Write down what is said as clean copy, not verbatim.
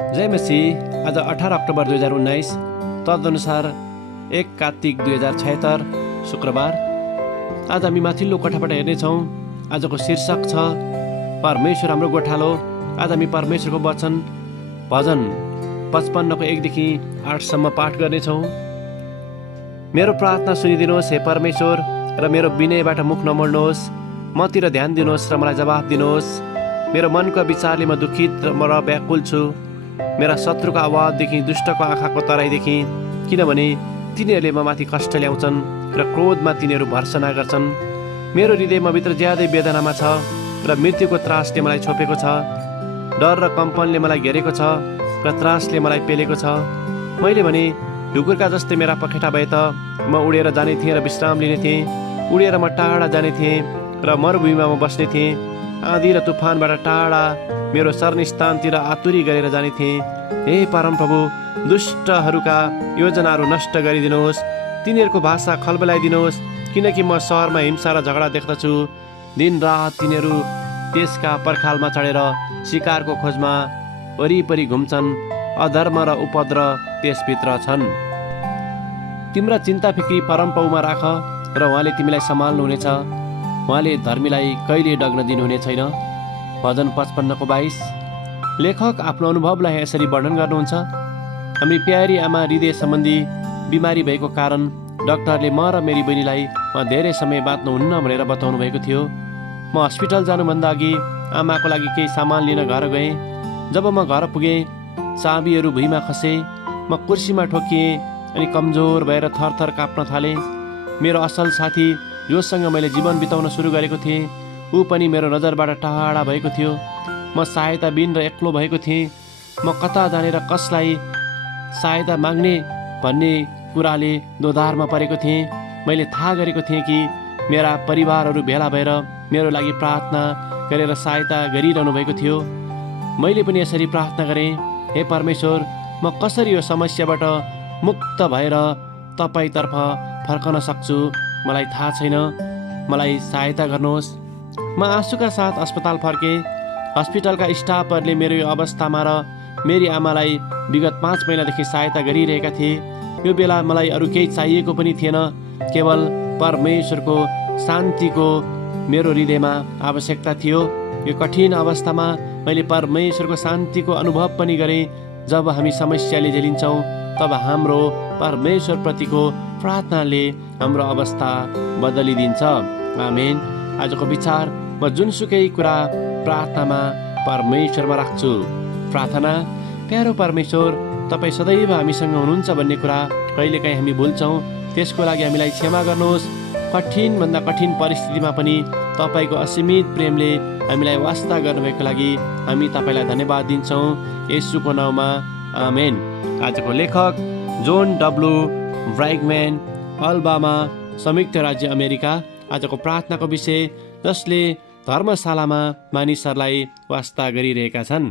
जय मसीह। आज 18 अक्टोबर 2019 तदनुसार 1 कार्तिक 2076 शुक्रबार। आज हामी माथिल्लो कोठाबाट हेर्नेछौँ। आजको शीर्षक छ परमेश्वर हाम्रो गोठालो। आज हामी परमेश्वरको वचन भजन 55 को 1 देखि 8 सम्म पाठ गर्नेछौँ। मेरो प्रार्थना सुनिदिनुहोस् हे परमेश्वर, र मेरो विनयबाट मुख नमोड्नुहोस्। मतिर ध्यान दिनुहोस् र मलाई जवाफ दिनुहोस्। मेरो मनको विचारले म दुखित र व्याकुल छु। मेरा शत्रुको आवाजदेखि, दुष्टको आँखाको तराईदेखि, किनभने तिनीहरूले म माथि कष्ट ल्याउँछन् र क्रोधमा तिनीहरू भर्सना गर्छन्। मेरो हृदयमा भित्र ज्यादै वेदनामा छ र मृत्युको त्रासले मलाई छोपेको छ। डर र कम्पनले मलाई घेरेको छ र त्रासले मलाई पेलेको छ। मैले भने ढुकुरका जस्तै मेरा पखेटा भए त म उडेर जाने थिएँ र विश्राम लिने थिएँ। उडेर म टाढा जाने थिएँ र मरुभूमिमा म बस्ने थिएँ। आँधी र तुफानबाट टाढा मेरो सर्ने स्थानतिर आतुरी गरेर जाने थिएँ। हे परमप्रभु, दुष्टहरूका योजनाहरू नष्ट गरिदिनुहोस्। तिनीहरूको भाषा खलबलाइदिनुहोस्, किनकि म सहरमा हिंसा र झगडा देख्दछु। दिनरात तिनीहरू त्यसका पर्खालमा चढेर शिकारको खोजमा वरिपरि घुम्छन्। अधर्म र उपद्रव त्यसभित्र छन्। तिम्रा चिन्ता फिक्री परमप्रभुमा राख र उहाँले तिमीलाई सम्हाल्नुहुनेछ। उहाँले धर्मीलाई कहिले डग्न दिनुहुने छैन। भजन 55 को 22। लेखक आफ्नो अनुभवलाई यसरी वर्णन गर्नुहुन्छ। हाम्री प्यारी आमा हृदय सम्बन्धी बिमारी भएको कारण डाक्टरले म र मेरी बहिनीलाई धेरै समय बाँच्नुहुन्न भनेर बताउनु भएको थियो। म हस्पिटल जानुभन्दा अघि आमाको लागि केही सामान लिन घर गएँ। जब म घर पुगेँ, चाबीहरू भुइँमा खसे। म कुर्सीमा ठोकिएँ अनि कमजोर भएर थरथर काप्न थालेँ। मेरो असल साथी जोसँग मैले जीवन बिताउन सुरु गरेको थिएँ, ऊ पनि मेरो नजरबाट टाढा भएको थियो। म सहायताबिन र एक्लो भएको थिएँ। म कता जाने र कसलाई सहायता माग्ने भन्ने कुराले दोधारमा परेको थिएँ। मैले थाहा गरेको थिएँ कि मेरा परिवारहरू भेला भएर मेरो लागि प्रार्थना गरेर सहायता गरिरहनु भएको थियो। मैले पनि यसरी प्रार्थना गरेँ, हे परमेश्वर, म कसरी यो समस्याबाट मुक्त भएर तपाईँतर्फ फर्कन सक्छु मलाई थाहा छैन। मलाई सहायता गर्नुहोस्। म आँसुका साथ अस्पताल फर्केँ। हस्पिटलका स्टाफहरूले मेरो यो अवस्थामा र मेरी आमालाई विगत 5 महिनादेखि सहायता गरिरहेका थिए। यो बेला मलाई अरू केही चाहिएको पनि थिएन, केवल परमेश्वरको शान्तिको मेरो हृदयमा आवश्यकता थियो। यो कठिन अवस्थामा मैले परमेश्वरको शान्तिको अनुभव पनि गरेँ। जब हामी समस्याले झेलिन्छौँ, तब हाम्रो परमेश्वरप्रतिको प्रार्थनाले हाम्रो अवस्था बदलिदिन्छ। आमेन। आजको विचार, म जुनसुकै कुरा प्रार्थनामा परमेश्वरमा राख्छु। प्रार्थना। प्यारो परमेश्वर, तपाईँ सदैव हामीसँग हुनुहुन्छ भन्ने कुरा कहिलेकाहीँ हामी भुल्छौँ। त्यसको लागि हामीलाई क्षमा गर्नुहोस्। कठिनभन्दा कठिन परिस्थितिमा पनि तपाईँको असीमित प्रेमले हामीलाई वास्ता गर्नुभएको लागि हामी तपाईँलाई धन्यवाद दिन्छौँ। येशूको नाउँमा आमेन। आजको लेखक जोन डब्ल्यू ब्राइगम्यान, अल्बामा, संयुक्त राज्य अमेरिका। आजको प्रार्थनाको विषय, जसले धर्मशालामा मानिसहरूलाई वास्ता गरिरहेका छन्।